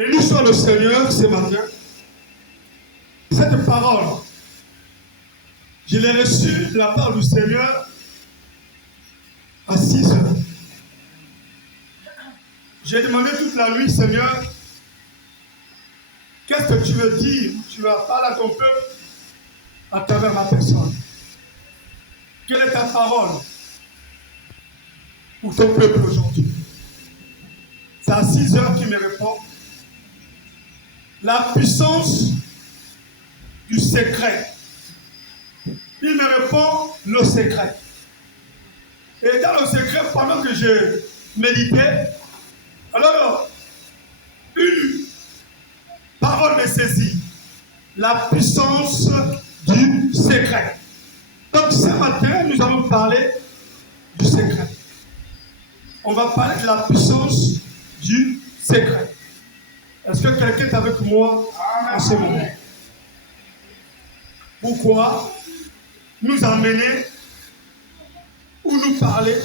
Béni soit le Seigneur ce matin. Cette parole, je l'ai reçue de la part du Seigneur à 6 heures. J'ai demandé toute la nuit, Seigneur, qu'est-ce que tu veux dire? Tu vas parler à ton peuple à travers ma personne. Quelle est ta parole pour ton peuple aujourd'hui? C'est à 6 heures qu'il me répond. La puissance du secret. Il me répond le secret. Et dans le secret, pendant que je méditais, alors une parole me saisit. La puissance du secret. Donc ce matin, nous allons parler du secret. On va parler de la puissance du secret. Est-ce que quelqu'un est avec moi en ce moment? Pourquoi nous emmener ou nous parler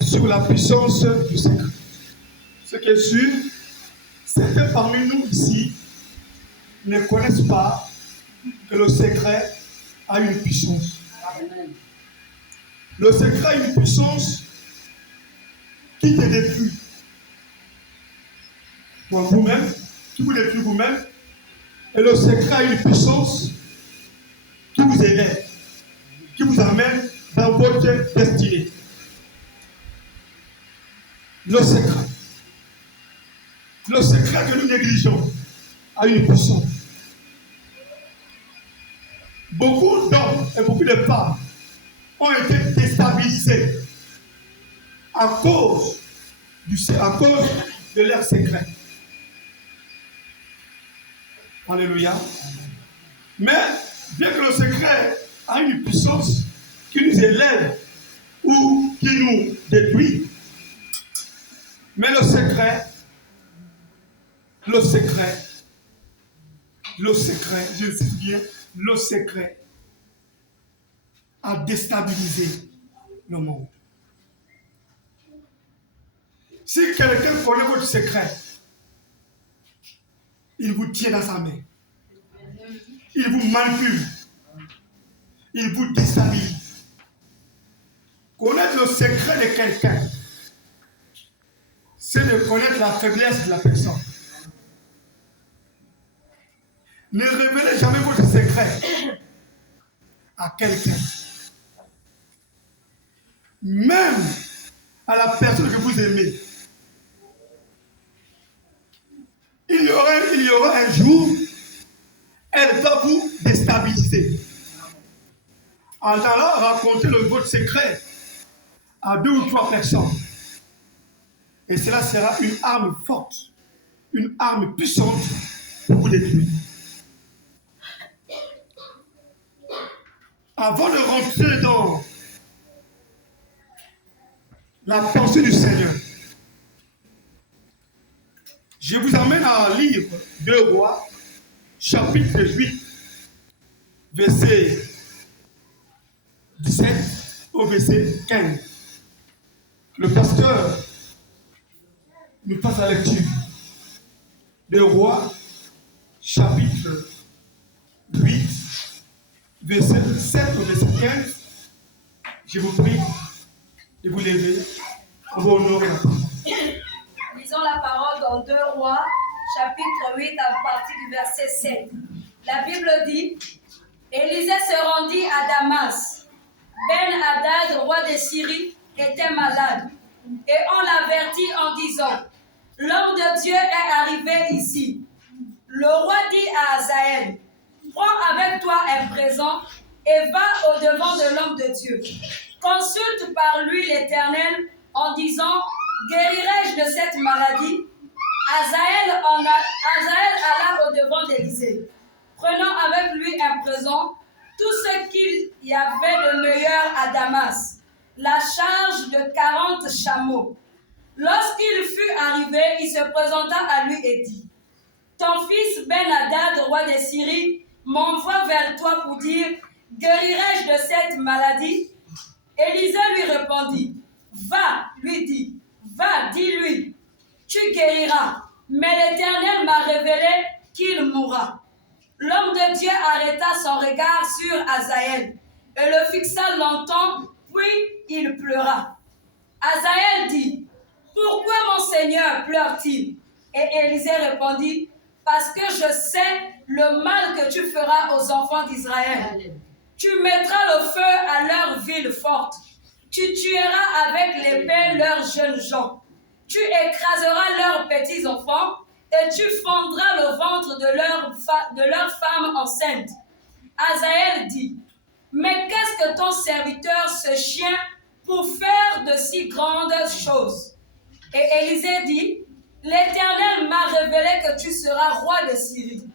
sur la puissance du secret? Ce qui est sûr, certains parmi nous ici ne connaissent pas que le secret a une puissance. Le secret a une puissance qui te détruit. Pour vous-même, qui vous détruit vous-même. Et le secret a une puissance qui vous élève, qui vous amène dans votre destinée. Le secret que nous négligeons a une puissance. Beaucoup d'hommes et beaucoup de femmes ont été déstabilisés à cause de leur secret. Alléluia. Mais bien que le secret a une puissance qui nous élève ou qui nous détruit, mais le secret, je cite bien, le secret a déstabilisé le monde. Si quelqu'un connaît votre secret, il vous tient dans sa main. Il vous manipule. Il vous déstabilise. Connaître le secret de quelqu'un, c'est de connaître la faiblesse de la personne. Ne révélez jamais votre secret à quelqu'un. Même à la personne que vous aimez. Il y aura un jour, elle va vous déstabiliser. En allant raconter votre secret à 2 ou 3 personnes. Et cela sera une arme forte, une arme puissante pour vous détruire. Avant de rentrer dans la pensée du Seigneur, je vous amène à lire 2 Rois, chapitre 8, verset 17 au verset 15. Le pasteur nous passe la lecture. 2 Rois, chapitre 8, verset 7 au verset 15. Je vous prie de vous lever. On va honorer la parole. Lisons la parole dans 2 Rois, chapitre 8, à partir du verset 7. La Bible dit: Élisée se rendit à Damas. Ben-Hadad, roi de Syrie, était malade. Et on l'avertit en disant: L'homme de Dieu est arrivé ici. Le roi dit à Hazaël: Prends avec toi un présent et va au-devant de l'homme de Dieu. Consulte par lui l'Éternel en disant: Guérirai-je de cette maladie? Hazaël alla au-devant d'Élisée, prenant avec lui un présent, tout ce qu'il y avait de meilleur à Damas, la charge de 40 chameaux. Lorsqu'il fut arrivé, il se présenta à lui et dit: Ton fils Ben-Hadad, roi de Syrie, m'envoie vers toi pour dire: Guérirai-je de cette maladie? Élisée lui répondit: Va, lui dit, va, dis-lui, tu guériras. Mais l'Éternel m'a révélé qu'il mourra. L'homme de Dieu arrêta son regard sur Hazaël et le fixa longtemps, puis il pleura. Hazaël dit, « Pourquoi mon Seigneur pleure-t-il » Et Élisée répondit, « Parce que je sais le mal que tu feras aux enfants d'Israël. Tu mettras le feu à leur ville forte. Tu tueras avec l'épée leurs jeunes gens. Tu écraseras leurs petits-enfants et tu fendras le ventre de leurs femmes enceintes. » Hazaël dit, « Mais qu'est-ce que ton serviteur, ce chien, pour faire de si grandes choses ?» Et Élisée dit, « L'Éternel m'a révélé que tu seras roi de Syrie. »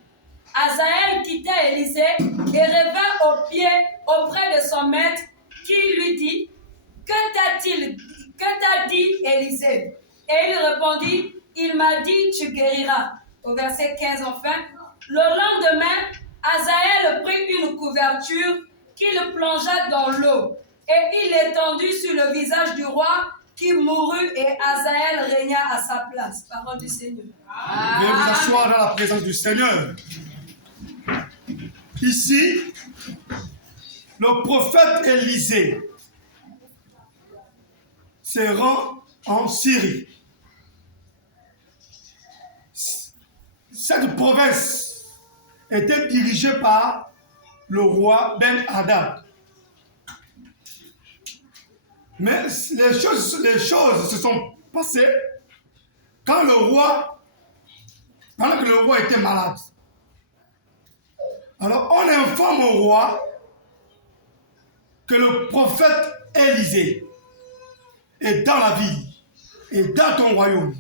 Hazaël quitta Élisée et revint aux pieds auprès de son maître qui lui dit, « Que t'a dit Élisée ?» Et il répondit, « Il m'a dit, tu guériras. » Au verset 15 enfin, le lendemain, Hazaël prit une couverture qu'il plongea dans l'eau et il l'étendit sur le visage du roi qui mourut et Hazaël régna à sa place. Parole du Seigneur. Veuillez vous asseoir dans la présence du Seigneur. Ici, le prophète Élisée se rend en Syrie. Cette province était dirigée par le roi Ben-Hadad. Mais les choses se sont passées pendant que le roi était malade. Alors on informe au roi que le prophète Élisée est dans la ville et dans ton royaume.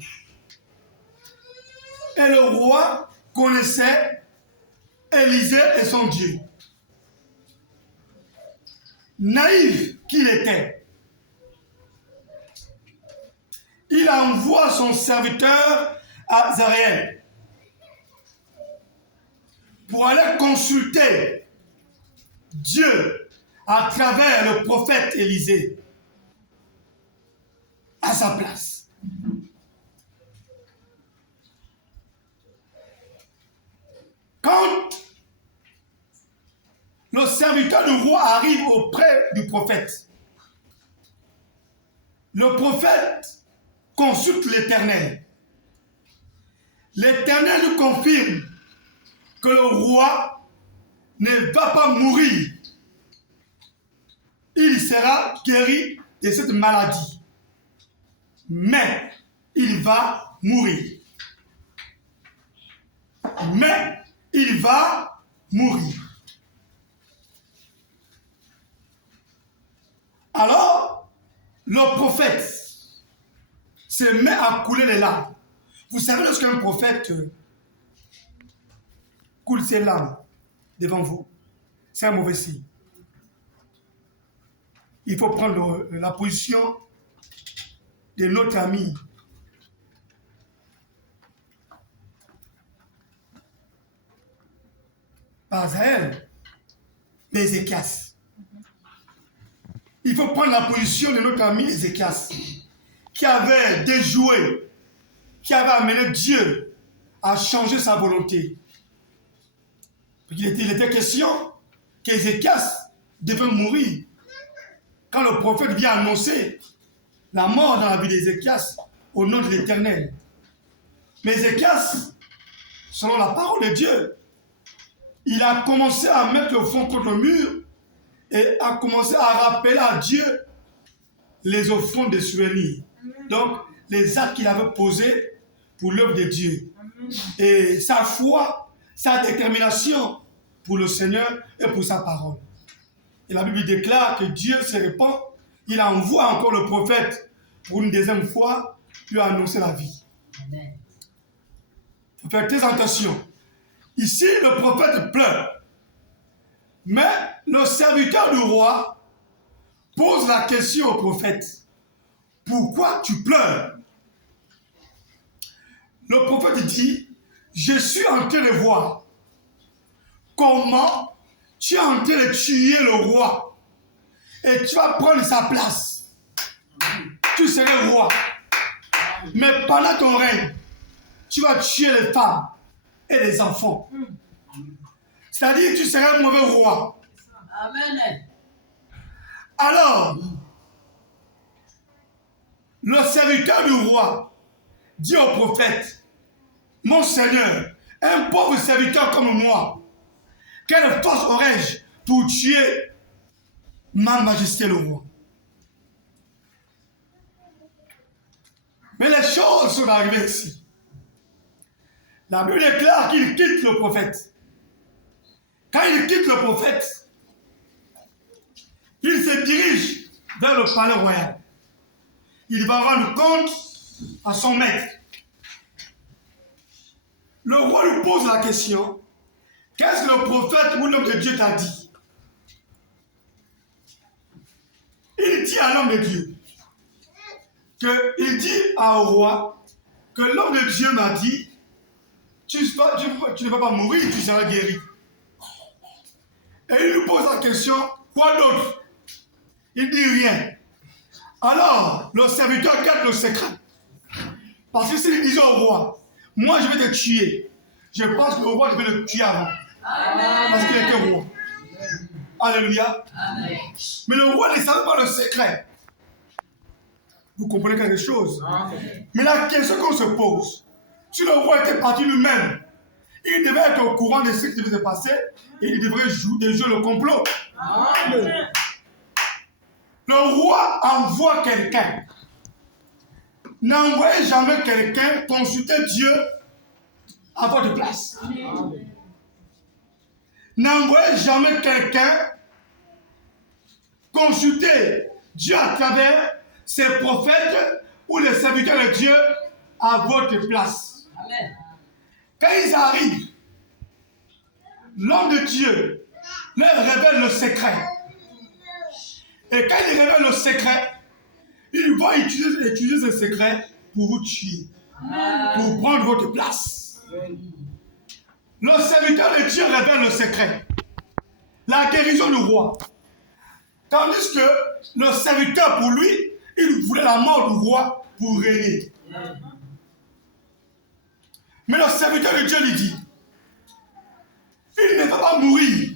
Et le roi connaissait Élisée et son Dieu. Naïf qu'il était, il envoie son serviteur Hazaël pour aller consulter Dieu à travers le prophète Élisée à sa place. Quand le serviteur du roi arrive auprès du prophète, le prophète consulte l'Éternel. L'Éternel lui confirme que le roi ne va pas mourir. Il sera guéri de cette maladie. Mais il va mourir. Mais il va mourir. Alors, le prophète se met à couler les larmes. Vous savez, lorsqu'un prophète coule ses larmes devant vous, c'est un mauvais signe. Il faut prendre la position de notre ami Hazaël, Ézéchias. Il faut prendre la position de notre ami Ézéchias, qui avait déjoué, qui avait amené Dieu à changer sa volonté. Il était question qu'Ézéchias devait mourir. Quand le prophète vient annoncer la mort dans la vie d'Ézéchias au nom de l'Éternel. Mais Ézéchias, selon la parole de Dieu, il a commencé à mettre le front contre le mur et a commencé à rappeler à Dieu les offrandes de souvenirs. Donc, les actes qu'il avait posés pour l'œuvre de Dieu. Et sa foi, sa détermination pour le Seigneur et pour sa parole. Et la Bible déclare que Dieu se répand, il envoie encore le prophète pour une deuxième fois lui annoncer la vie. Amen. Il faut faire très attention. Ici, le prophète pleure. Mais le serviteur du roi pose la question au prophète. Pourquoi tu pleures? Le prophète dit, je suis en train de voir comment tu es en train de tuer le roi et tu vas prendre sa place. Tu serais roi. Mais pendant ton règne, tu vas tuer les femmes, et des enfants. C'est-à-dire que tu seras un mauvais roi. Amen. Alors, le serviteur du roi dit au prophète, mon Seigneur, un pauvre serviteur comme moi, quelle force aurais-je pour tuer ma majesté le roi? Mais les choses sont arrivées ici. La Bible déclare qu'il quitte le prophète. Quand il quitte le prophète, il se dirige vers le palais royal. Il va rendre compte à son maître. Le roi lui pose la question, qu'est-ce que le prophète ou l'homme de Dieu t'a dit? Il dit à l'homme de Dieu, il dit au roi que l'homme de Dieu m'a dit, tu ne vas pas mourir, tu seras guéri. Et il lui pose la question, quoi d'autre? Il dit rien. Alors, le serviteur garde le secret. Parce que s'il disait au roi, moi je vais te tuer, je pense que le roi devait le tuer avant. Amen. Parce qu'il était roi. Alléluia. Amen. Mais le roi ne savait pas le secret. Vous comprenez quelque chose? Amen. Mais la question qu'on se pose, si le roi était parti lui-même, il devait être au courant de ce qui devait se passer et il devrait jouer le complot. Amen. Le roi envoie quelqu'un. N'envoyez jamais quelqu'un consulter Dieu à votre place. Amen. N'envoyez jamais quelqu'un consulter Dieu à travers ses prophètes ou les serviteurs de Dieu à votre place. Amen. Quand ils arrivent, l'homme de Dieu leur révèle le secret. Et quand il révèle le secret, il va utiliser ce secret pour vous tuer, pour prendre votre place. Le serviteur de Dieu révèle le secret, la guérison du roi. Tandis que le serviteur, pour lui, il voulait la mort du roi pour régner. Mais le serviteur de Dieu lui dit, il ne va pas mourir,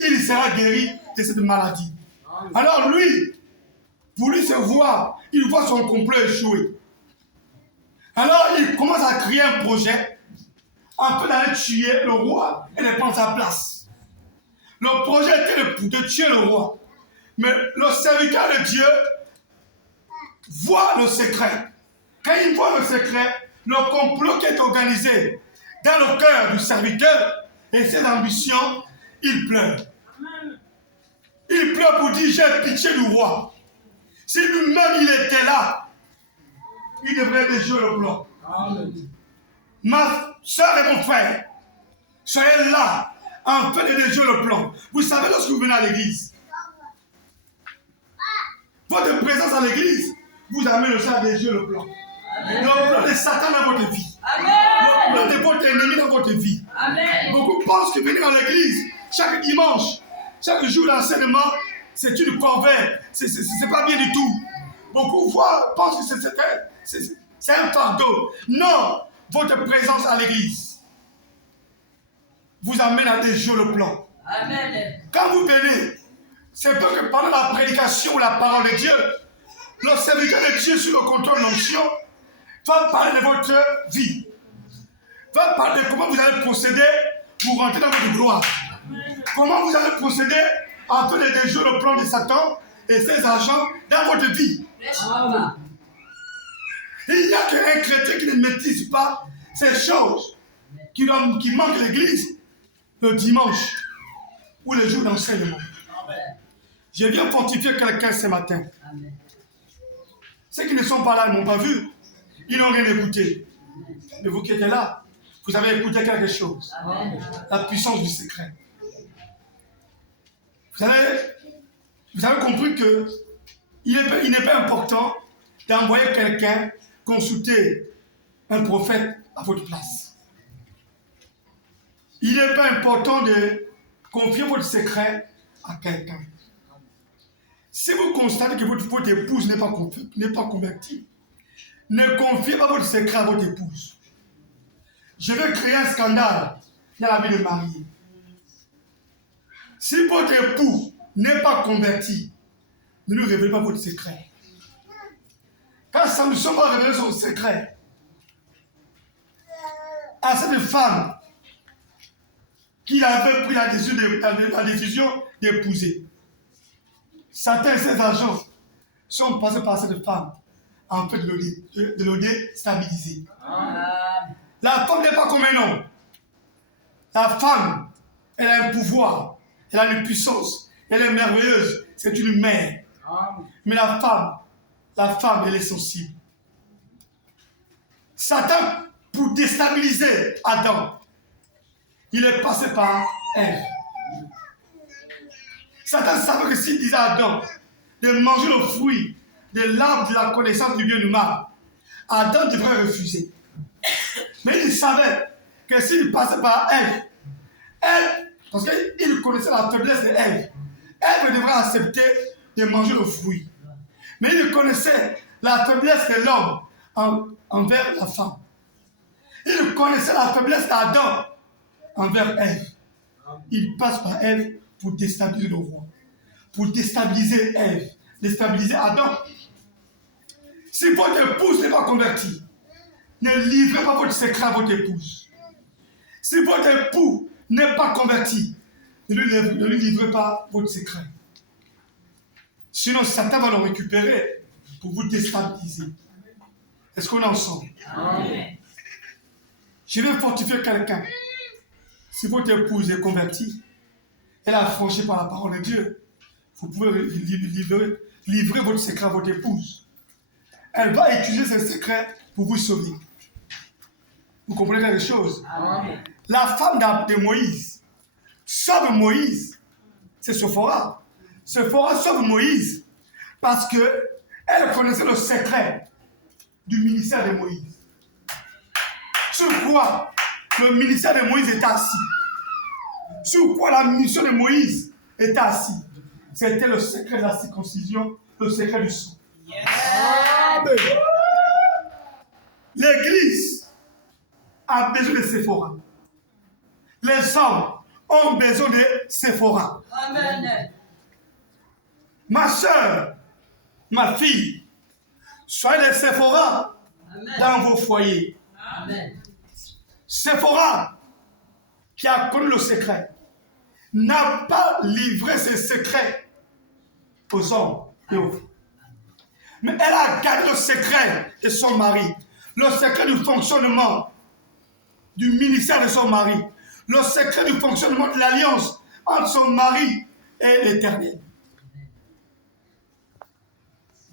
il sera guéri de cette maladie. Alors lui, pour lui se voir, il voit son complot échouer. Alors il commence à créer un projet afin d'aller tuer le roi et de prendre sa place. Le projet était de tuer le roi. Mais le serviteur de Dieu voit le secret. Quand il voit le secret, le complot qui est organisé dans le cœur du serviteur et ses ambitions, il pleure. Il pleure pour dire, j'ai pitié du roi. Si lui-même il était là, il devrait déjouer le plan. Ma soeur et mon frère, soyez là, en train de déjouer le plan. Vous savez, lorsque vous venez à l'église, votre présence à l'église vous amène aussi à déjouer le plan. Amen. Le plan de Satan dans votre vie. Amen. Le plan de votre ennemi dans votre vie. Amen. Beaucoup pensent que venir à l'église chaque dimanche, chaque jour d'enseignement, c'est une corvée. C'est pas bien du tout. Beaucoup pensent que c'est un fardeau. Non, votre présence à l'église vous amène à déjouer le plan. Amen. Quand vous venez, c'est pas que pendant la prédication ou la parole de Dieu, le serviteur de Dieu sur le contrôle de l'onction va parler de votre vie. Va parler de comment vous allez procéder pour rentrer dans votre gloire. Comment vous allez procéder afin de déjouer le plan de Satan et ses agents dans votre vie. Amen. Il n'y a qu'un chrétien qui ne maîtrise pas ces choses qui manquent l'église le dimanche ou le jour d'enseignement. Je viens fortifier quelqu'un ce matin. Amen. Ceux qui ne sont pas là ne m'ont pas vu. Ils n'ont rien écouté. Mais vous qui êtes là, vous avez écouté quelque chose. Amen. La puissance du secret. Vous avez compris que il n'est pas important d'envoyer quelqu'un consulter un prophète à votre place. Il n'est pas important de confier votre secret à quelqu'un. Si vous constatez que votre épouse n'est pas convertie, ne confiez pas votre secret à votre épouse. je veux créer un scandale dans la vie de mariée. Si votre époux n'est pas converti, ne lui révélez pas votre secret. Quand Samson va révéler son secret à cette femme qu'il avait pris la décision d'épouser, Satan et ses agents sont passés par cette femme en fait de le déstabiliser. La femme n'est pas comme un homme. La femme, elle a un pouvoir, elle a une puissance, elle est merveilleuse, c'est une mère. Mais la femme, elle est sensible. Satan, pour déstabiliser Adam, il est passé par Ève. Satan savait que s'il disait à Adam de manger le fruit de l'arbre de la connaissance du bien et du mal, Adam devrait refuser. Mais il savait que s'il passait par Ève, parce qu'il connaissait la faiblesse de Ève, Ève devrait accepter de manger le fruit. Mais il connaissait la faiblesse de l'homme envers la femme. Il connaissait la faiblesse d'Adam envers Ève. Il passe par Ève pour déstabiliser le roi, pour déstabiliser Ève, déstabiliser Adam. Si votre épouse n'est pas convertie, ne livrez pas votre secret à votre épouse. Si votre époux n'est pas converti, ne lui livrez pas votre secret. Sinon, Satan va le récupérer pour vous déstabiliser. Est-ce qu'on est ensemble? Amen. Je vais fortifier quelqu'un. Si votre épouse est convertie, elle a franchi par la parole de Dieu, vous pouvez livrer votre secret à votre épouse. Elle va utiliser ce secret pour vous sauver. Vous comprenez quelque chose? Amen. La femme de Moïse sauve Moïse. C'est Sephora. Sephora sauve Moïse parce qu'elle connaissait le secret du ministère de Moïse. Sur quoi le ministère de Moïse était assis. Sur quoi la mission de Moïse était assise. C'était le secret de la circoncision, le secret du sang. Yes. Amen. L'église a besoin de Sephora. Les hommes ont besoin de Sephora. Amen. Ma soeur, ma fille, soyez des Sephora dans vos foyers. Amen. Sephora, qui a connu le secret, n'a pas livré ses secrets aux hommes et aux femmes. Mais elle a gardé le secret de son mari, le secret du fonctionnement du ministère de son mari, le secret du fonctionnement de l'alliance entre son mari et l'Éternel.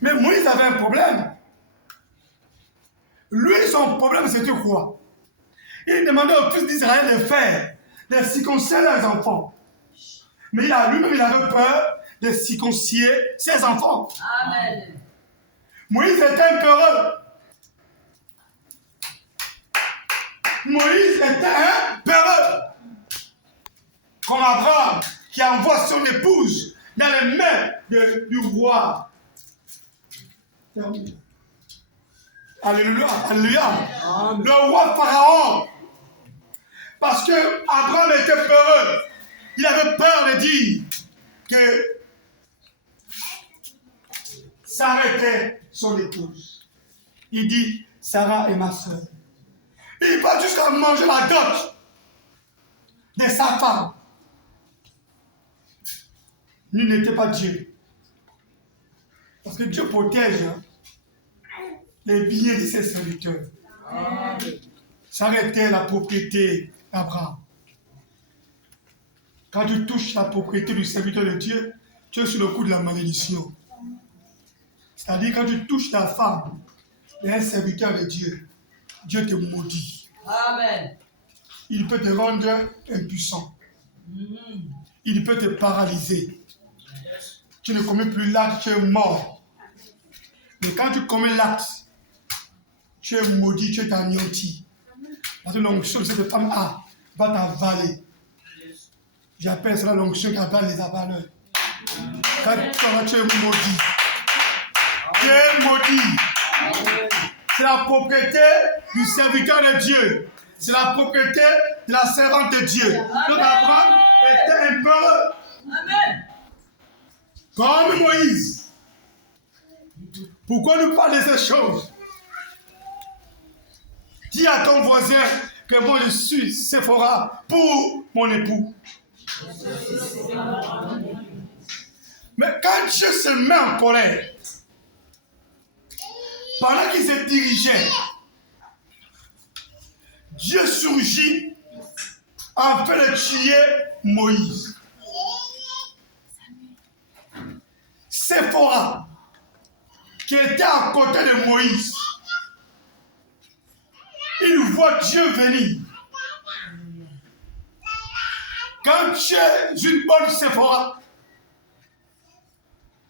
Mais Moïse avait un problème. Lui, son problème, c'était quoi? Il demandait aux fils d'Israël de circoncire leurs enfants. Mais lui-même, il avait peur de circoncire ses enfants. Amen. Moïse était un peureux. Moïse était un peureux. Comme Abraham, qui envoie son épouse dans les mains du roi. Alléluia. Alléluia. Amen. Le roi Pharaon. Parce que Abraham était peureux. Il avait peur de dire que Sarah était son épouse. Il dit, Sarah est ma soeur. Il va jusqu'à manger la dot de sa femme. Lui n'était pas Dieu. Parce que Dieu protège les biens de ses serviteurs. Sarah était la propriété d'Abraham. Quand tu touches la propriété du serviteur de Dieu, tu es sur le coup de la malédiction. C'est-à-dire quand tu touches ta femme et un serviteur de Dieu, Dieu te maudit. Amen. Il peut te rendre impuissant. Il peut te paralyser. Tu ne commets plus l'acte, tu es mort. Mais quand tu commets l'acte, tu es maudit, tu es anéanti. Parce que l'onction que cette femme a va t'avaler. J'appelle cela l'onction qui avale les avaleurs. Quand tu es maudit. Tu es maudit. C'est la propriété du serviteur de Dieu. C'est la propriété de la servante de Dieu. Donc Abraham était un peureux. Amen. Comme Moïse. Pourquoi nous parle de ces choses? Dis à ton voisin que moi je suis Séphora pour mon époux. Mais quand Dieu se met en colère, pendant qu'il se dirigeait, Dieu surgit afin de tuer Moïse. Séphora, qui était à côté de Moïse, il voit Dieu venir. Quand tu es une bonne Séphora,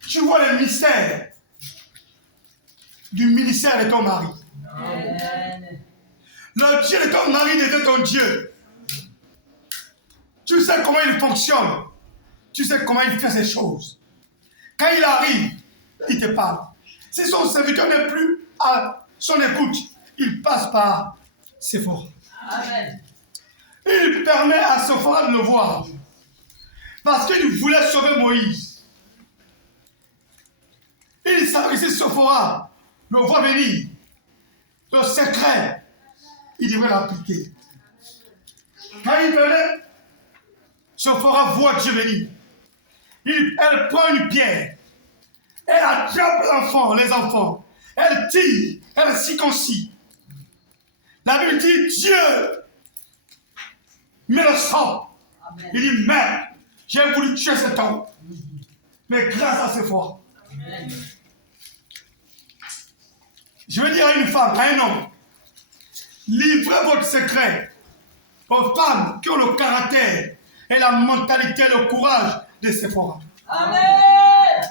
tu vois le mystère du ministère de ton mari. Amen. Le Dieu de ton mari devient ton Dieu. Tu sais comment il fonctionne. Tu sais comment il fait ces choses. Quand il arrive, il te parle. Si son serviteur n'est plus à son écoute, il passe par Séphora. Amen. Il permet à Séphora de le voir. Parce qu'il voulait sauver Moïse. Il savait que si Séphora le voit venir, le secret, il devrait l'appliquer. Quand il venait, Séphora voit Dieu venir. Elle prend une pierre. Elle attrape les enfants. Elle tire, elle circoncit. La Bible dit Dieu met le sang. Amen. Il dit merde, j'ai voulu tuer cet homme. Mais grâce à Séphora. Amen. Je veux dire à une femme, à un homme, livrez votre secret aux femmes qui ont le caractère et la mentalité, le courage de Séphora. Amen.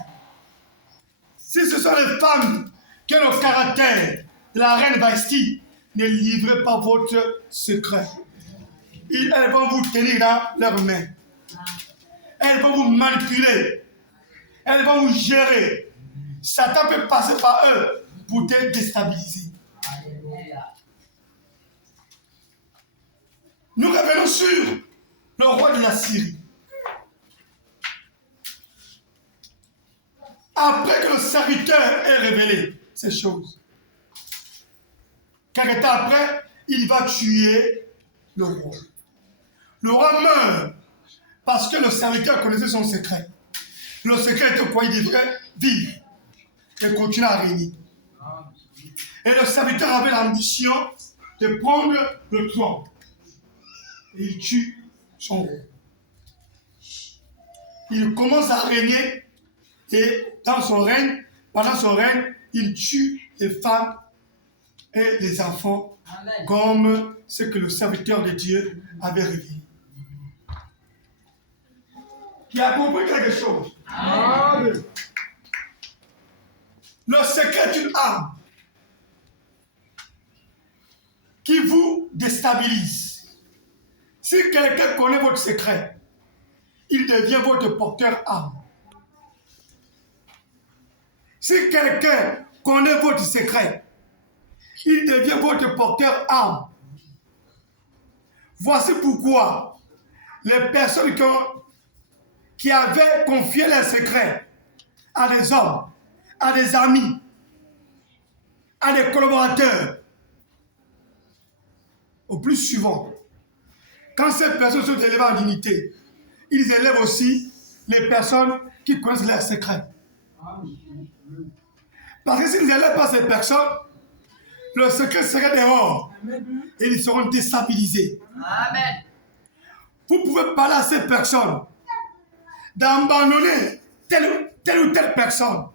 Si ce sont les femmes qui ont le caractère de la reine Vashti, ne livrez pas votre secret. Elles vont vous tenir dans leurs mains. Elles vont vous manipuler. Elles vont vous gérer. Satan peut passer par eux pour te déstabiliser. Nous revenons sur le roi de la Syrie. Après que le serviteur ait révélé ces choses, quelques temps après, il va tuer le roi. Le roi meurt parce que le serviteur connaissait son secret. Le secret était quoi? Il devrait vivre et continuer à régner. Et le serviteur avait l'ambition de prendre le trône. Et il tue son roi. Il commence à régner et dans son règne, pendant son règne, il tue les femmes et les enfants. Amen. Comme ce que le serviteur de Dieu avait révélé. Qui a compris quelque chose? Amen. Le secret d'une âme qui vous déstabilise. Si quelqu'un connaît votre secret, il devient votre porteur âme. Si quelqu'un connaît votre secret, il devient votre porteur âme. Voici pourquoi les personnes qui avaient confié leurs secrets à des hommes, à des amis, à des collaborateurs, au plus souvent, quand ces personnes sont élevées en dignité, ils élèvent aussi les personnes qui connaissent leurs secrets. Parce que s'ils n'élèvent pas ces personnes, le secret serait dehors. Et ils seront déstabilisés. Amen. Vous pouvez parler à ces personnes d'abandonner telle ou telle personne.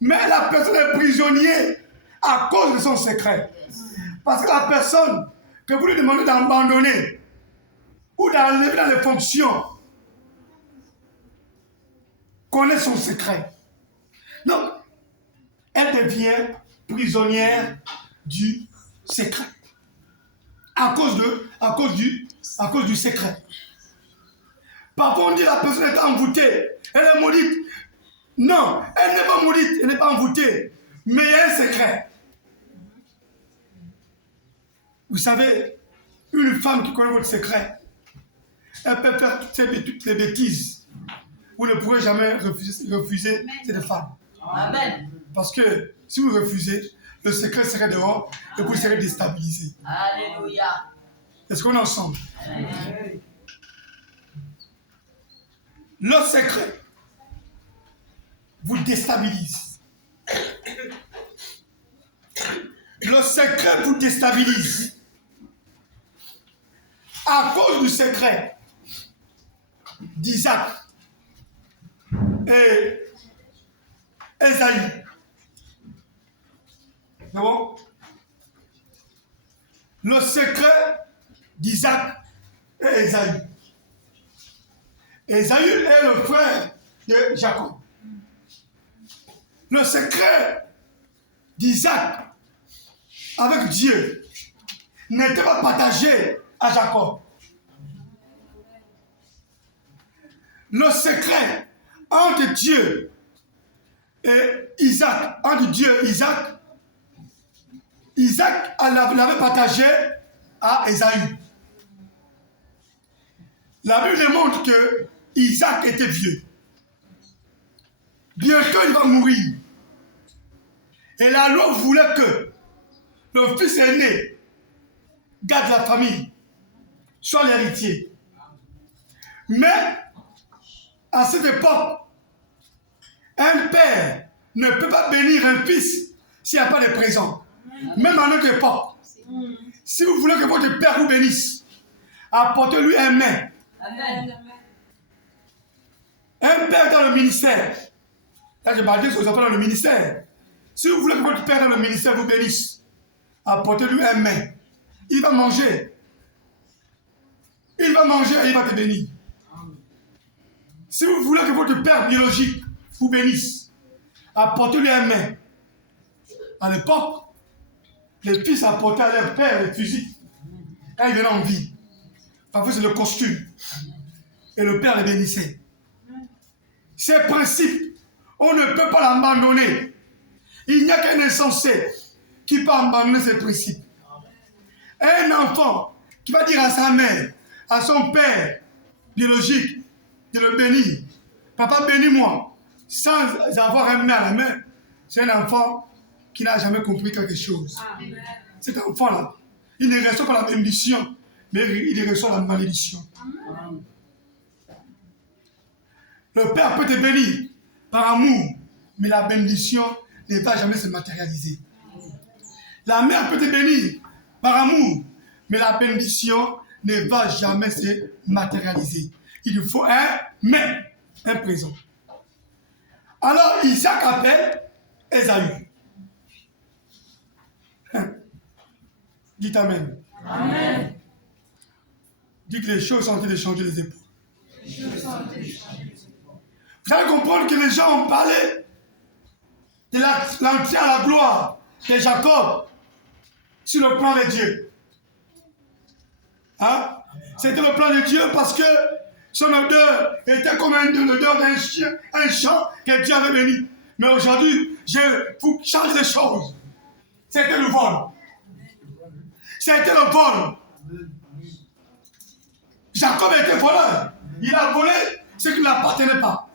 Mais la personne est prisonnière à cause de son secret. Parce que la personne que vous lui demandez d'abandonner ou d'enlever dans les fonctions connaît son secret. Donc, elle devient prisonnière du secret. À cause du secret. Parfois, on dit la personne est envoûtée, elle est maudite. Non, elle n'est pas maudite, elle n'est pas envoûtée. Mais il y a un secret. Vous savez, Une femme qui connaît votre secret, elle peut faire toutes les bêtises. Vous ne pourrez jamais refuser cette femme. Amen. Parce que si vous refusez, le secret serait dehors et vous serez déstabilisé. Alléluia. Est-ce qu'on est ensemble? Amen. Le secret vous déstabilise. Le secret vous déstabilise. À cause du secret d'Isaac et Esaü. C'est bon? Le secret d'Isaac et Esaü. Esaü est le frère de Jacob. Le secret d'Isaac avec Dieu n'était pas partagé à Jacob. Le secret entre Dieu et Isaac, entre Dieu et Isaac, Isaac l'avait partagé à Esaü. La Bible montre que Isaac était vieux. Bientôt il va mourir. Et la loi voulait que le fils aîné garde la famille, soit l'héritier. Mais à cette époque, un père ne peut pas bénir un fils s'il n'y a pas de présent. Même à notre époque, si vous voulez que votre père vous bénisse, apportez-lui un main. Amen. Un père dans le ministère. Là, je parle aux enfants dans le ministère. Si vous voulez que votre père dans le ministère vous bénisse, apportez-lui un main. Il va manger. Il va manger et il va te bénir. Si vous voulez que votre père biologique vous bénisse, apportez-lui un main. À l'époque, les fils apportaient à leur père les fusils quand ils venaient en vie. Parfois, c'est le costume. Et le père les bénissait. Ces principes, on ne peut pas l'abandonner. Il n'y a qu'un insensé qui peut abandonner ces principes. Un enfant qui va dire à sa mère, à son père biologique, de le bénir. Papa, bénis-moi. Sans avoir un main à la main, c'est un enfant qui n'a jamais compris quelque chose. Amen. Cet enfant-là, il ne reçoit pas la bénédiction, mais il reçoit la malédiction. Amen. Le Père peut te bénir par amour, mais la bénédiction ne va jamais se matérialiser. La mère peut te bénir par amour, mais la bénédiction ne va jamais se matérialiser. Il faut un mais, un présent. Alors Isaac appelle Esaü. Dites Amen. Amen. Dites que les choses sont en train de changer les épaules. Vous allez comprendre que les gens ont parlé de l'entrée à la gloire de Jacob sur le plan de Dieu. Hein? C'était le plan de Dieu parce que son odeur était comme l'odeur d'un chien, un champ que Dieu avait béni. Mais aujourd'hui, je vous change les choses. C'était le vol. C'était le vol. Jacob était voleur. Il a volé ce qui ne l'appartenait pas.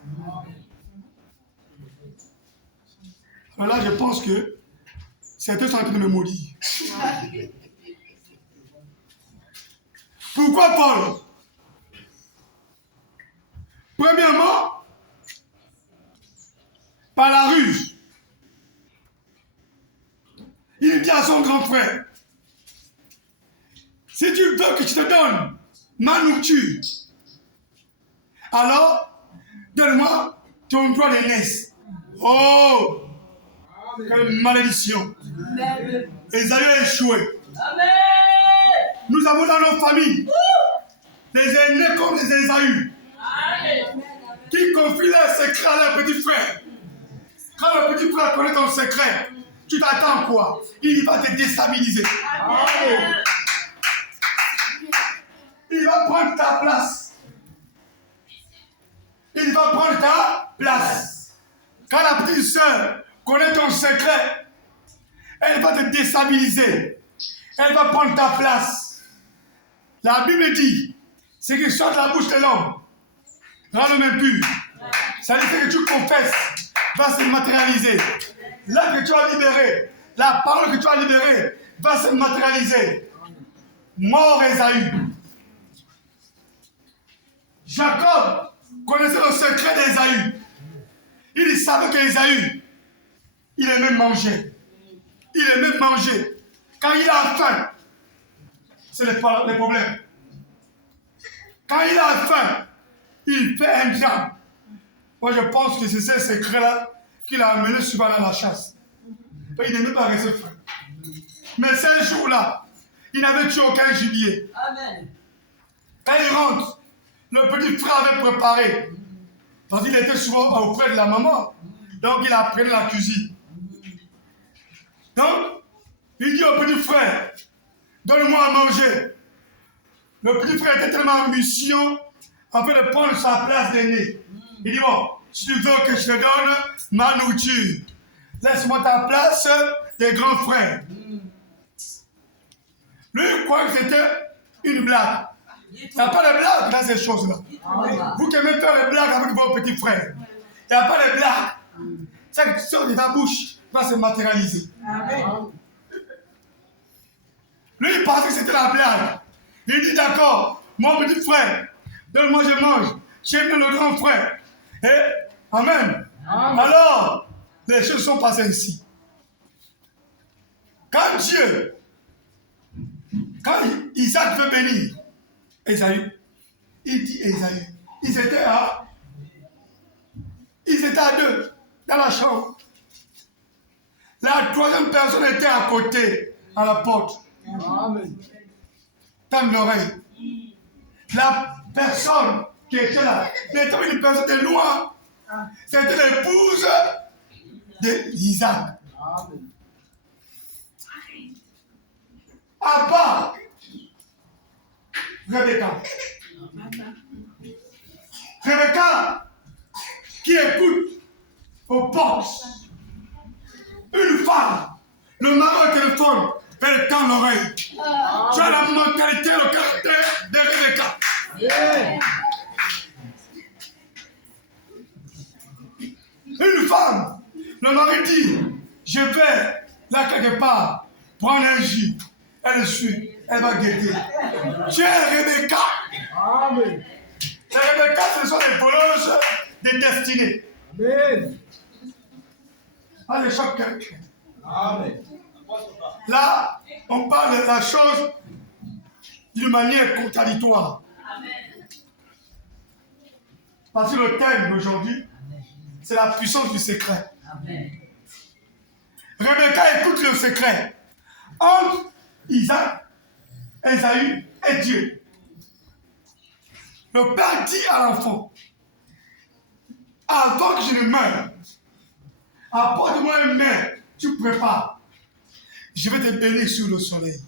Alors là, je pense que certains sont en train de me maudire. Pourquoi vol? Premièrement, par la ruse. Il dit à son grand frère, si tu veux que je te donne ma nourriture, alors donne-moi ton droit d'aînesse. Oh, quelle malédiction. Esaü a échoué. Amen. Nous avons dans nos familles des aînés comme des Esaü qui confient leurs secrets à leur petit frère. Quand le petit frère connaît ton secret, tu t'attends à quoi? Il va te déstabiliser. Amen. Il va prendre ta place. Il va prendre ta place. Quand la petite sœur connaît ton secret, elle va te déstabiliser. Elle va prendre ta place. La Bible dit, ce qui sort de la bouche de l'homme rend l'homme impur. Ça veut dire que tu confesses va se matérialiser. Là que tu as libéré, la parole que tu as libérée va se matérialiser. Mort Ésaü. Jacob connaissait le secret d'Ésaü. Il savait qu'Ésaü, il aimait manger. Il aimait manger. Quand il a faim, c'est le problème. Quand il a faim, il fait un diable. Moi, je pense que c'est ce secret-là qu'il a amené souvent à la chasse. Il n'aimait pas rester faim. Mais ce jour-là, il n'avait tué aucun gibier. Amen. Quand il rentre, le petit frère avait préparé. Parce qu'il était souvent auprès de la maman. Donc, il apprenait la cuisine. Donc, il dit au petit frère, donne-moi à manger. Le petit frère était tellement en mission, en fait de prendre sa place d'aîné. Il dit, bon, si tu veux que je te donne ma nourriture, laisse-moi ta place des grands frères. Lui, il croyait que c'était une blague. Il n'y a pas de blague dans ces choses-là. Vous qui aimez faire des blagues avec vos petits frères, il n'y a pas de blague. Ça qui sort de ta bouche va se matérialiser. Amen. Lui, il pensait que c'était la blague. Il dit, d'accord, mon petit frère, donne-moi, je mange. J'aime le grand frère. Et, amen. Alors, les choses sont passées ici. Quand Isaac veut bénir Ésaü, il dit Ésaü. Ils étaient à deux dans la chambre. La troisième personne était à côté, à la porte. Amen. Tendre l'oreille. La personne qui était là n'était pas une personne de loin. C'était l'épouse d'Isaac. Amen. Abba, Rebecca. Rebecca qui écoute aux portes. Une femme, le mari au téléphone, elle tend l'oreille. Tu as la mentalité, le caractère de Rebecca. Yeah. Une femme, le mari dit, je vais là quelque part prendre un jus. Elle suit, elle va guetter. Tu es Rebecca. Amen. Les Rebecca, ce sont les voleuses des destinées. Amen. Allez, choque quelqu'un. Amen. Là, on parle de la chose d'une manière contradictoire. Parce que le thème d'aujourd'hui, c'est la puissance du secret. Amen. Rebecca écoute le secret entre Isaac, Ésaü et Dieu. Le père dit à l'enfant, avant que je ne meure, apporte-moi une main, tu prépares. Je vais te bénir sur le soleil.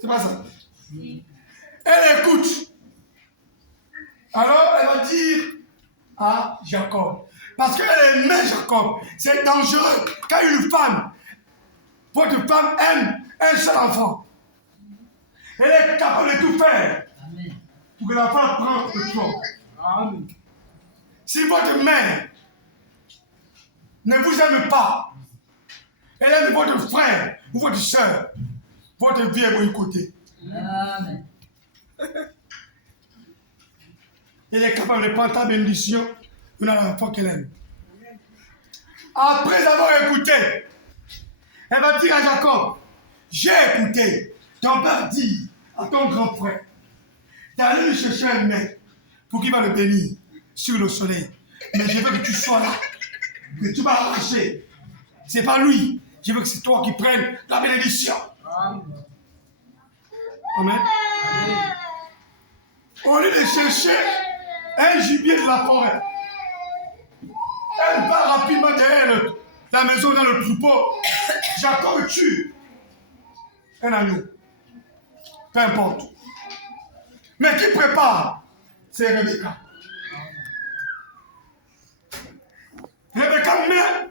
C'est pas ça. Elle écoute. Alors elle va dire à Jacob. Parce qu'elle aimait Jacob. C'est dangereux. Quand une femme, votre femme aime un seul enfant, elle est capable de tout faire pour que la femme prenne le trône. Amen. Si votre mère ne vous aime pas, elle aime votre frère ou votre soeur, votre vie est de mon côté. Amen. Elle est capable de prendre ta bénédiction dans l'enfant qu'elle aime. Après avoir écouté, elle va dire à Jacob, j'ai écouté, ton père dit à ton grand frère d'aller lui chercher un mec pour qu'il va le bénir sur le soleil. Mais je veux que tu sois là, que tu vas arracher. C'est pas lui. Je veux que c'est toi qui prennes la bénédiction. Amen. Amen. Au lieu de chercher un gibier de la forêt, elle va rapidement derrière la maison dans le troupeau. Jacob tue un agneau. Peu importe. Mais qui prépare? C'est Rebecca. Rebecca met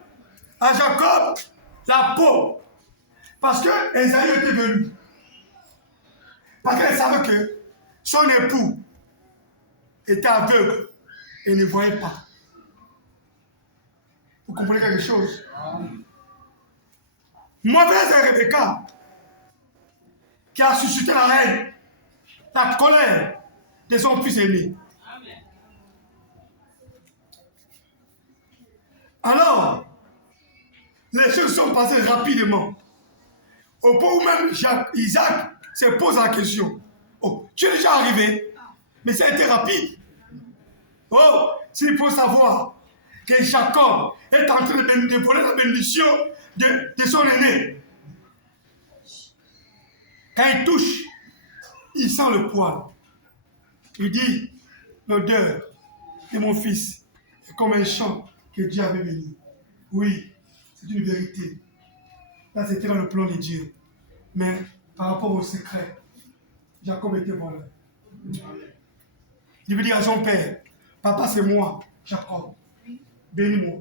à Jacob la peau. Parce que Ésaü était venu. savait que son époux était aveugle et ne voyait pas. Vous comprenez quelque chose? Mauvaise Rebecca, qui a suscité la haine, la colère de son fils aîné. Alors, les choses sont passées rapidement. Au point où même Isaac se pose la question. Oh, tu es déjà arrivé, mais ça a été rapide. Oh, s'il faut savoir que Jacob est en train de voler la bénédiction de son aîné. Quand il touche, il sent le poil. Il dit, l'odeur de mon fils est comme un champ que Dieu avait béni. Oui, c'est une vérité. Là, c'était dans le plan de Dieu. Mais par rapport au secret, Jacob était voleur. Il veut dire à son père, papa c'est moi, Jacob, bénis-moi.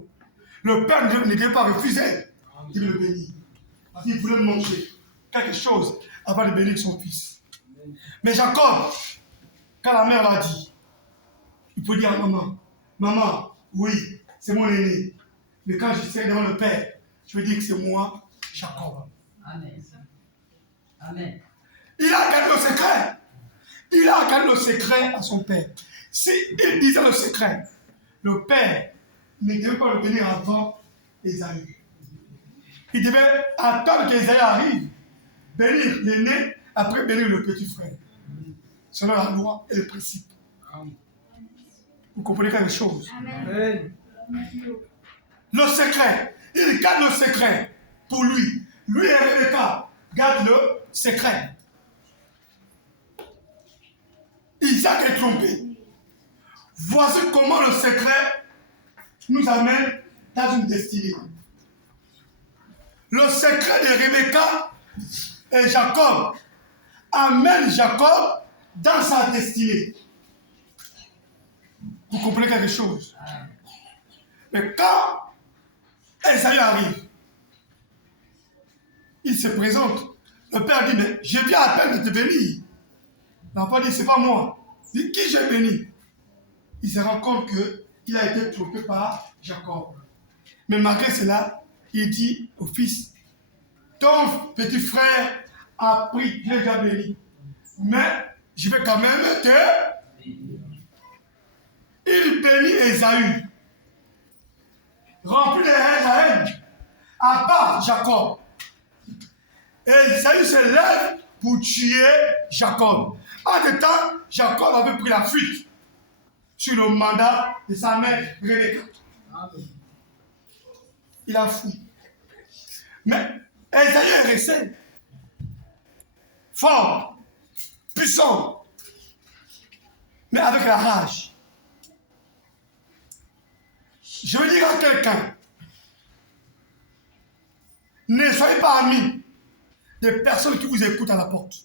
Le père ne devait pas refuser de le bénir. Parce qu'il voulait montrer quelque chose avant de bénir son fils. Mais Jacob, quand la mère l'a dit, il peut dire à maman, maman, oui, c'est mon aîné. Mais quand je serai devant le père, je veux dire que c'est moi, Jacob. Amen. Amen. Il a gardé le secret. Il a gardé le secret à son père. S'il disait le secret, le père ne devait pas le bénir avant Ésaü. Il devait attendre qu'Ésaü arrive, bénir l'aîné, après bénir le petit frère. Selon la loi et le principe. Vous comprenez quelque chose? Amen. Le secret, il garde le secret pour lui. Lui et Rebecca gardent le secret. Isaac est trompé. Voici comment le secret nous amène dans une destinée. Le secret de Rebecca et Jacob amène Jacob dans sa destinée. Vous comprenez quelque chose? Mais quand Ésaü arrive, il se présente. Le père dit, mais je viens à peine de te bénir. L'enfant dit, c'est pas moi. Il dit, qui j'ai béni? Il se rend compte qu'il a été trompé par Jacob. Mais malgré cela, il dit au fils, ton petit frère a pris, je l'ai déjà béni. Mais je vais quand même te... Il bénit Ésaü. Rempli de haine, à part Jacob. Et Ésaü se lève pour tuer Jacob. En même temps, Jacob avait pris la fuite sur le mandat de sa mère Rebecca. Il a fui. Mais Ésaü est resté fort, puissant, mais avec la rage. Je veux dire à quelqu'un, ne soyez pas amis des personnes qui vous écoutent à la porte.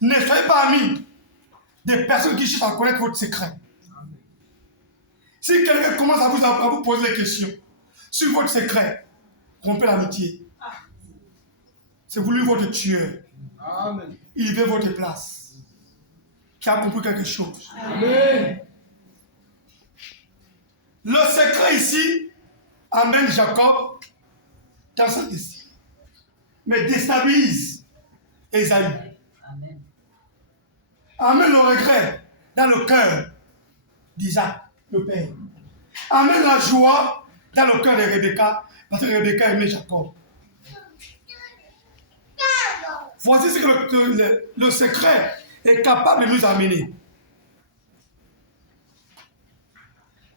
Ne soyez pas amis des personnes qui cherchent à connaître votre secret. Si quelqu'un commence à vous poser des questions sur votre secret, rompez l'amitié. C'est vous lui votre tueur. Amen. Il veut votre place. Qui a compris quelque chose. Amen. Le secret ici amène Jacob dans sa destinée, mais déstabilise Ésaü. Amen. Amène le regret dans le cœur d'Isaac, le père. Amène la joie dans le cœur de Rebecca, parce que Rebecca aimait Jacob. Voici ce que le secret est capable de nous amener.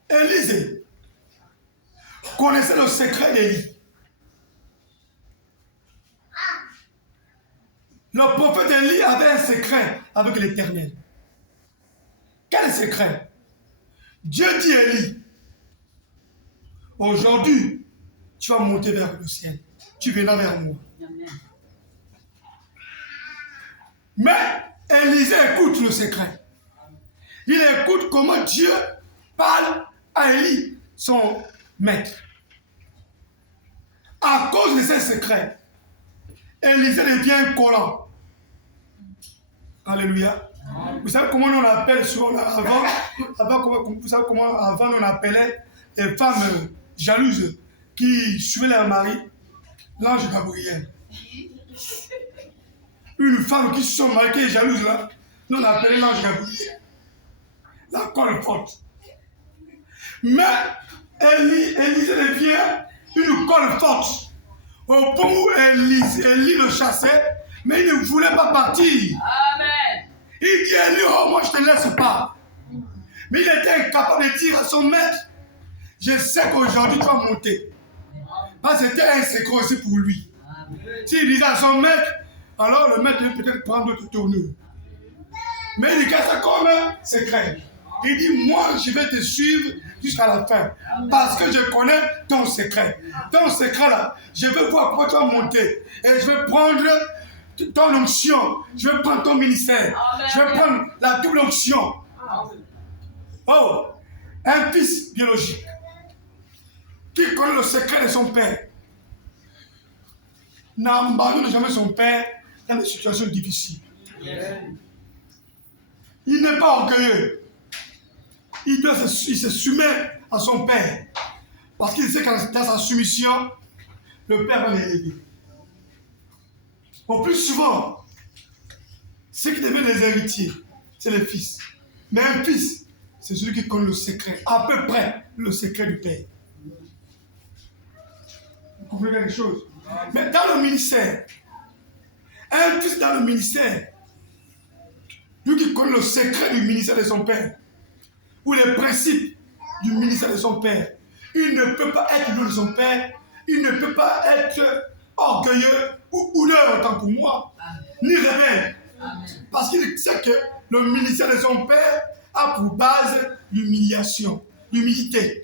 Élisée connaissait le secret d'Élie. Le prophète Élie avait un secret avec l'Éternel. Quel secret? Dieu dit à Élie, aujourd'hui, tu vas monter vers le ciel. Tu viendras vers moi. Amen. Mais Élisée écoute le secret. Il écoute comment Dieu parle à Élie, son maître. À cause de ces secrets, Élisée devient collant. Alléluia. Vous savez comment on appelle souvent vous savez comment avant on appelait les femmes jalouses qui suivaient leur mari? L'ange Gabriel. Une femme qui se sont mariées, qui est jalouse là, nous on appelait l'ange Gabriel. La colle forte. Mais Élisée devient une colle forte. Au point où Élie le chassait, mais il ne voulait pas partir. Amen. Il dit à Élie, oh moi je ne te laisse pas. Mais il était incapable de dire à son maître, je sais qu'aujourd'hui tu vas monter. Parce que c'était un secret aussi pour lui. S'il disait à son maître, alors le maître devait peut-être prendre notre tournure. Mais il garde ça comme un secret. Il dit, moi je vais te suivre jusqu'à la fin. Parce que je connais ton secret. Ton secret là, je vais voir comment tu vas monter. Et je vais prendre ton onction. Je vais prendre ton ministère. Amen. Je vais prendre la double onction. Oh, un fils biologique qui connaît le secret de son père n'abandonne jamais son père dans des situations difficiles. Il n'est pas orgueilleux. Il se soumet à son père. Parce qu'il sait que dans sa soumission, le père va l'aider. Au plus souvent, ceux qui deviennent les héritiers, c'est les fils. Mais un fils, c'est celui qui connaît le secret, à peu près le secret du père. Vous comprenez quelque chose? Mais dans le ministère, un fils dans le ministère, lui qui connaît le secret du ministère de son père, ou les principes du ministère de son père, il ne peut pas être loin de son père, il ne peut pas être orgueilleux ou houleur autant pour moi, ni rebelle. Parce qu'il sait que le ministère de son père a pour base l'humiliation, l'humilité,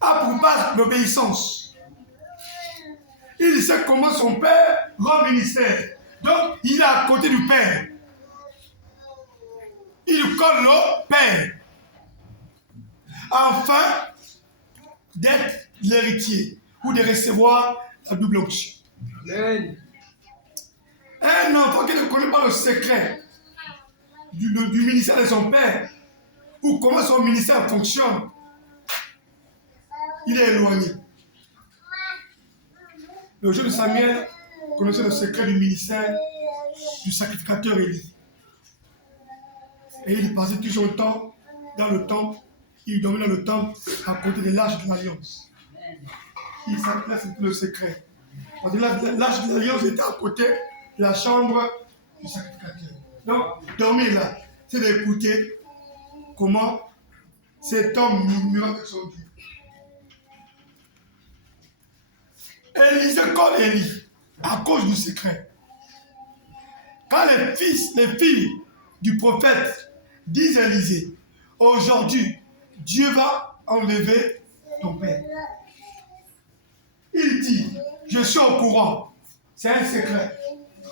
a pour base l'obéissance. Il sait comment son père rend ministère. Donc, il est à côté du père. Il colle le père. Afin d'être l'héritier ou de recevoir la double onction. Un enfant qui ne connaît pas le secret du ministère de son père ou comment son ministère fonctionne, il est éloigné. Le jeune Samuel connaissait le secret du ministère du sacrificateur Élie. Et il passait tout son temps dans le temple. Il dormait dans le temple à côté de l'arche de l'Alliance. Il savait que c'était le secret. Parce que l'arche de l'Alliance était à côté de la chambre du sacrificateur. Donc, dormir là, c'est d'écouter comment cet homme murmura avec son Dieu. Élisée comme Élie, à cause du secret. Quand les filles du prophète disent à Élisée, aujourd'hui, Dieu va enlever ton père. Il dit, je suis au courant, c'est un secret.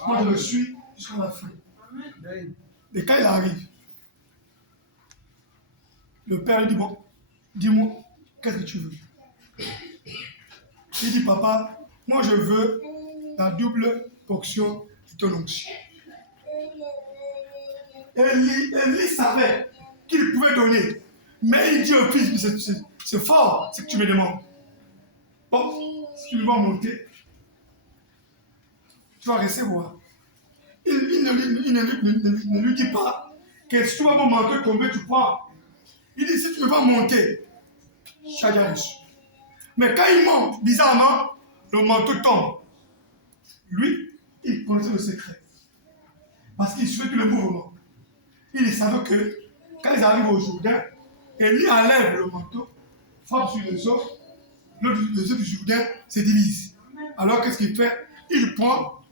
Moi, je le suis jusqu'à la fin. Et quand il arrive, le père lui dit, bon, dis-moi, qu'est-ce que tu veux? Il dit, papa, moi je veux la double portion de ton onction. Élie savait qu'il pouvait donner, mais il dit au fils, c'est fort ce que tu me demandes. Bon, si tu veux monter, tu vas recevoir. Il ne lui dit pas que si tu vas mon manteau tomber, tu prends. Il dit, si tu vas monter, tu as déjà reçu. Mais quand il monte, bizarrement, le manteau tombe. Lui, il connaissait le secret. Parce qu'il suivait tous les mouvements. Il savait que quand ils arrivent au Jourdain, Élie enlève le manteau, frappe sur les eaux, les eaux du Jourdain se divisent. Alors qu'est-ce qu'il fait? Il prend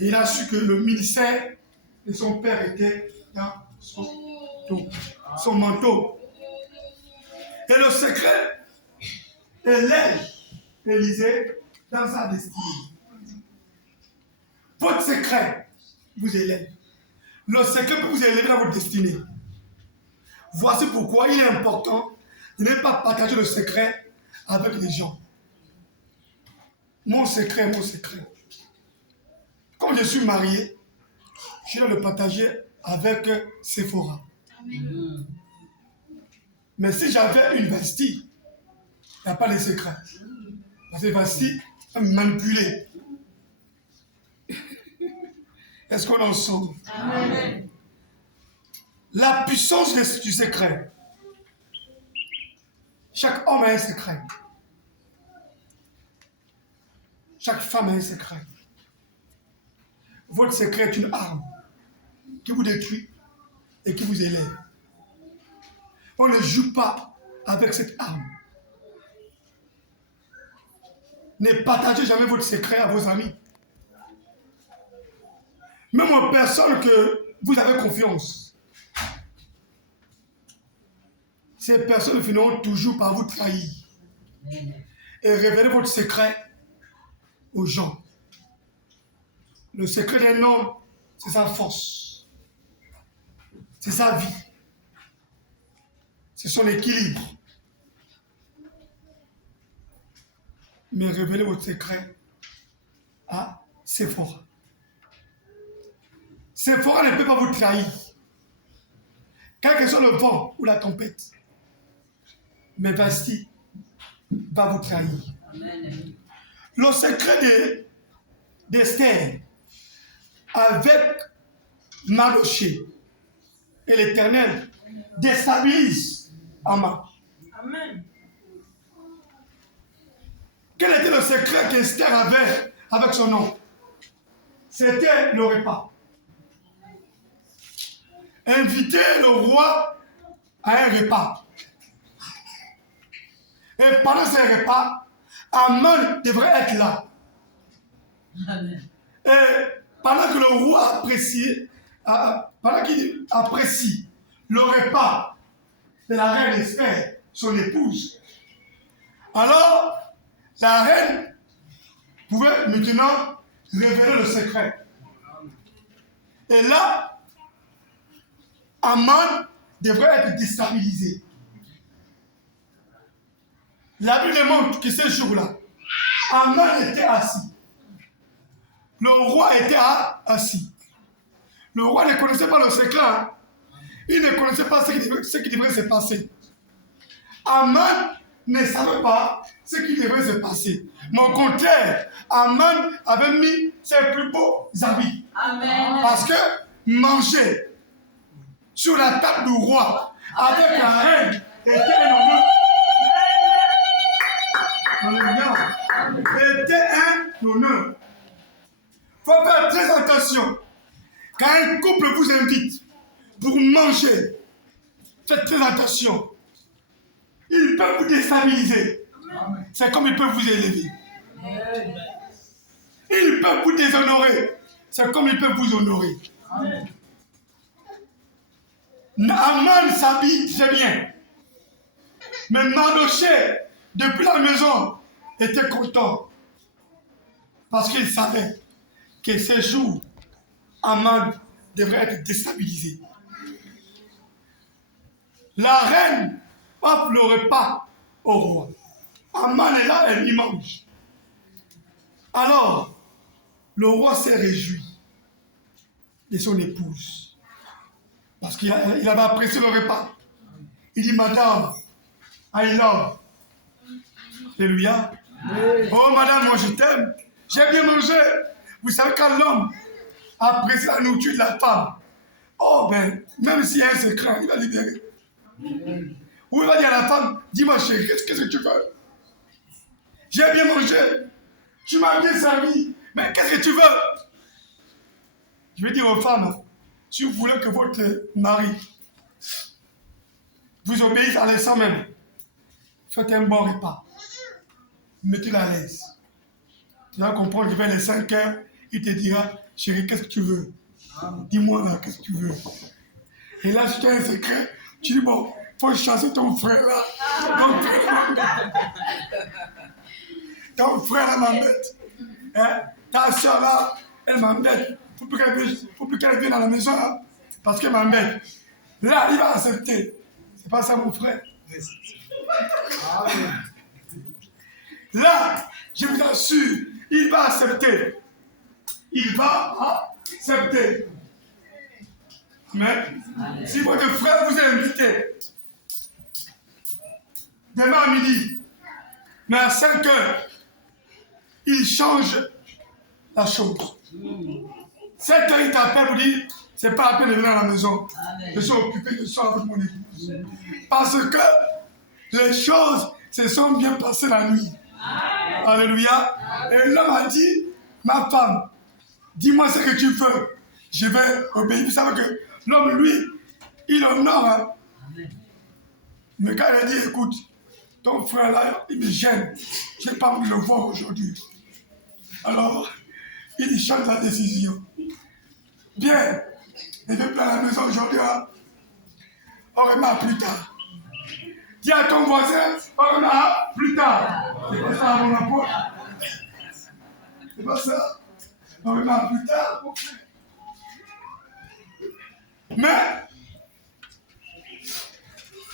et il a su que le ministère de son père était dans son manteau. Et le secret élève Élisée dans sa destinée. Votre secret vous élève. Le secret peut vous élever dans votre destinée. Voici pourquoi il est important de ne pas partager le secret avec les gens. Mon secret. Comme je suis marié, je vais le partager avec Sephora. Amen. Mais si j'avais une Vasti, il n'y a pas de secret. Parce que Vasti est manipulée. Est-ce qu'on en sort? Amen. La puissance du secret. Chaque homme a un secret. Chaque femme a un secret. Votre secret est une arme qui vous détruit et qui vous élève. On ne joue pas avec cette arme. Ne partagez jamais votre secret à vos amis. Même aux personnes que vous avez confiance. Ces personnes finiront toujours par vous trahir. Et révéler votre secret aux gens. Le secret d'un homme, c'est sa force. C'est sa vie. C'est son équilibre. Mais révélez votre secret à Sephora. Sephora ne peut pas vous trahir. Quel que soit le vent ou la tempête. Mais Vasti va vous trahir. Amen. Le secret d'Esther avec Mardoché et l'Éternel déstabilise Haman. Amen. Quel était le secret qu'Esther avait avec son oncle? C'était le repas. Inviter le roi à un repas. Et pendant ce repas, Haman devrait être là. Amen. Et pendant que le roi apprécie, pendant qu'il apprécie le repas de la reine Esther, son épouse, alors la reine pouvait maintenant révéler le secret. Et là, Haman devrait être déstabilisé. La Bible montre que ce jour-là, Haman était assis. Le roi était assis. Le roi ne connaissait pas le secret. Hein? Il ne connaissait pas ce qui devrait se passer. Haman ne savait pas ce qui devrait se passer. Mais au contraire, Haman avait mis ses plus beaux habits. Amen. Parce que manger sur la table du roi avec la reine était un honneur. Était un honneur. Il faut faire très attention. Quand un couple vous invite pour manger, faites très attention. Ils peuvent vous déstabiliser. C'est comme ils peuvent vous élever. Ils peuvent vous déshonorer. C'est comme ils peuvent vous honorer. Haman s'habille très bien. Mais Mardoché, depuis la maison, était content. Parce qu'il savait que ce jour, Haman devrait être déstabilisé. La reine offre le repas au roi. Haman est là, elle y mange. Alors, le roi s'est réjoui de son épouse. Parce qu'il avait apprécié le repas. Il dit, Madame, I love. Alléluia. Oh, madame, moi je t'aime. J'ai bien mangé. Vous savez, quand l'homme apprécie la nourriture de la femme, oh ben, même s'il y a un secret, il va libérer. Ou il va dire à la femme, dis-moi chérie, qu'est-ce que tu veux? J'ai bien mangé. Tu m'as bien servi. Mais qu'est-ce que tu veux? Je vais dire aux femmes, si vous voulez que votre mari vous obéisse à l'instant même, faites un bon repas. Mettez-le à l'aise. Tu vas comprendre que vers les 5 heures, il te dira, chérie, qu'est-ce que tu veux? Dis-moi là, qu'est-ce que tu veux? Et là, si tu as un secret, tu dis, bon, il faut chasser ton frère là. Ton frère là m'embête. Hein? Ta soeur là, elle m'embête. Il ne faut plus qu'elle vienne à la maison là, parce qu'elle m'embête. Là, il va accepter. C'est pas ça mon frère. Là, je vous assure, il va accepter. Il va accepter. Mais si votre frère vous a invité, demain à midi, mais à 5 heures, il change la chose. 7 heures, il t'appelle pour dire, c'est pas la peine de venir à la maison. Je suis occupé, je suis avec mon épouse. Parce que les choses se sont bien passées la nuit. Alléluia. Et l'homme a dit, ma femme, dis-moi ce que tu veux. Je vais obéir. Vous savez que l'homme, lui, il honore. Hein? Mais quand il a dit, écoute, ton frère là, il me gêne. Je n'ai pas envie de le voir aujourd'hui. Alors, il change la décision. Bien, ne vais plus à la maison aujourd'hui. Hein? On remet plus tard. Dis à ton voisin, on remet plus tard. C'est pas ça, mon apôtre. C'est pas ça. On remet plus tard, mon frère. Mais,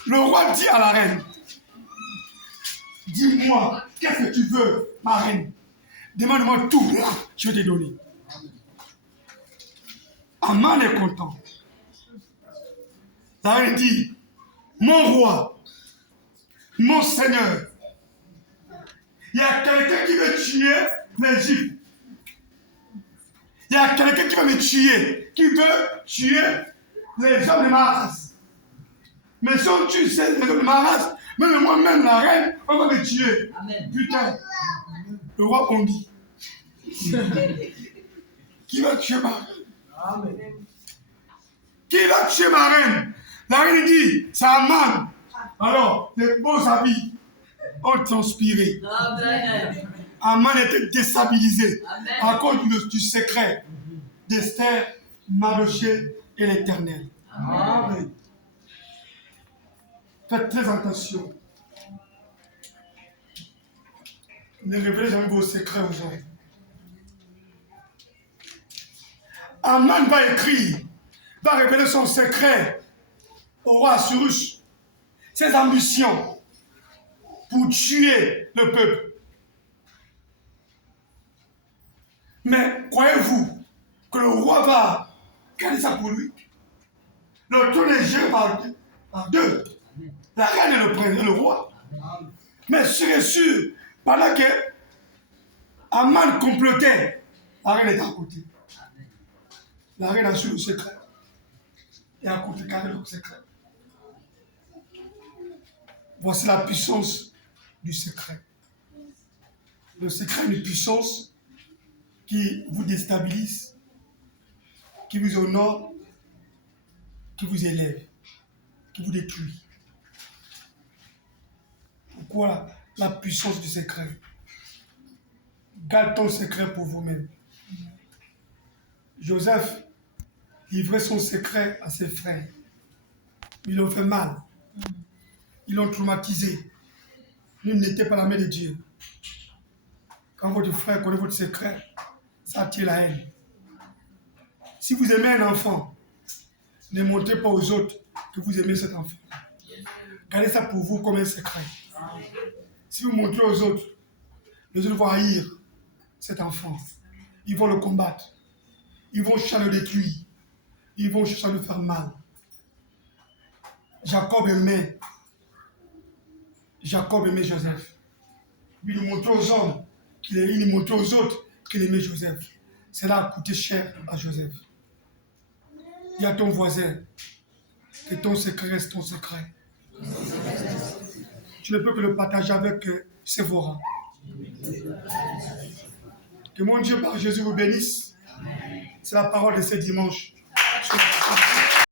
le roi dit à la reine, dis-moi, qu'est-ce que tu veux, ma reine? Demande-moi tout, là, je vais te donner. Aman est content. La reine dit, mon roi, mon seigneur, il y a quelqu'un qui veut tuer l'Égypte. Il y a quelqu'un qui veut me tuer, qui veut tuer les hommes de ma race. Mais si on tue les hommes de ma race, même moi-même, la reine, on va me tuer. Amen. Putain, le roi bondit. Qui va tuer ma reine? Amen. Qui va tuer ma reine? La reine dit, c'est Aman. Alors, les beaux habits ont transpiré. Amen. Aman était déstabilisé. Amen. À cause du secret d'Esther, Mardochée et l'Éternel. Amen. Faites très attention. Ne révélez jamais vos secrets aux gens. Aman va écrire, va révéler son secret au roi Assyrus, ses ambitions pour tuer le peuple. Mais croyez-vous que le roi va garder ça pour lui? Le trône est géré par deux. La reine et le prince et le roi. Mais sûr et sûr, pendant que Aman complotait, la reine était à côté. La reine a su le secret. Et a contrecarré le secret. Voici la puissance du secret. Le secret est une puissance qui vous déstabilise, qui vous honore, qui vous élève, qui vous détruit. Pourquoi la puissance du secret? Garde ton secret pour vous-même. Joseph livrait son secret à ses frères. Ils l'ont fait mal. Ils l'ont traumatisé. Il n'était pas la main de Dieu. Quand votre frère connaît votre secret, ça attire la haine. Si vous aimez un enfant, ne montrez pas aux autres que vous aimez cet enfant. Gardez ça pour vous comme un secret. Si vous montrez aux autres, les autres vont haïr cet enfant. Ils vont le combattre. Ils vont chercher à le détruire. Ils vont chercher à le faire mal. Jacob aimait Joseph. Il nous montrait aux hommes, il nous montrait aux autres qu'il aimait Joseph. Cela a coûté cher à Joseph. Dis à ton voisin que ton secret reste ton secret. Tu ne peux que le partager avec Séphora. Que mon Dieu par Jésus vous bénisse. C'est la parole de ce dimanche.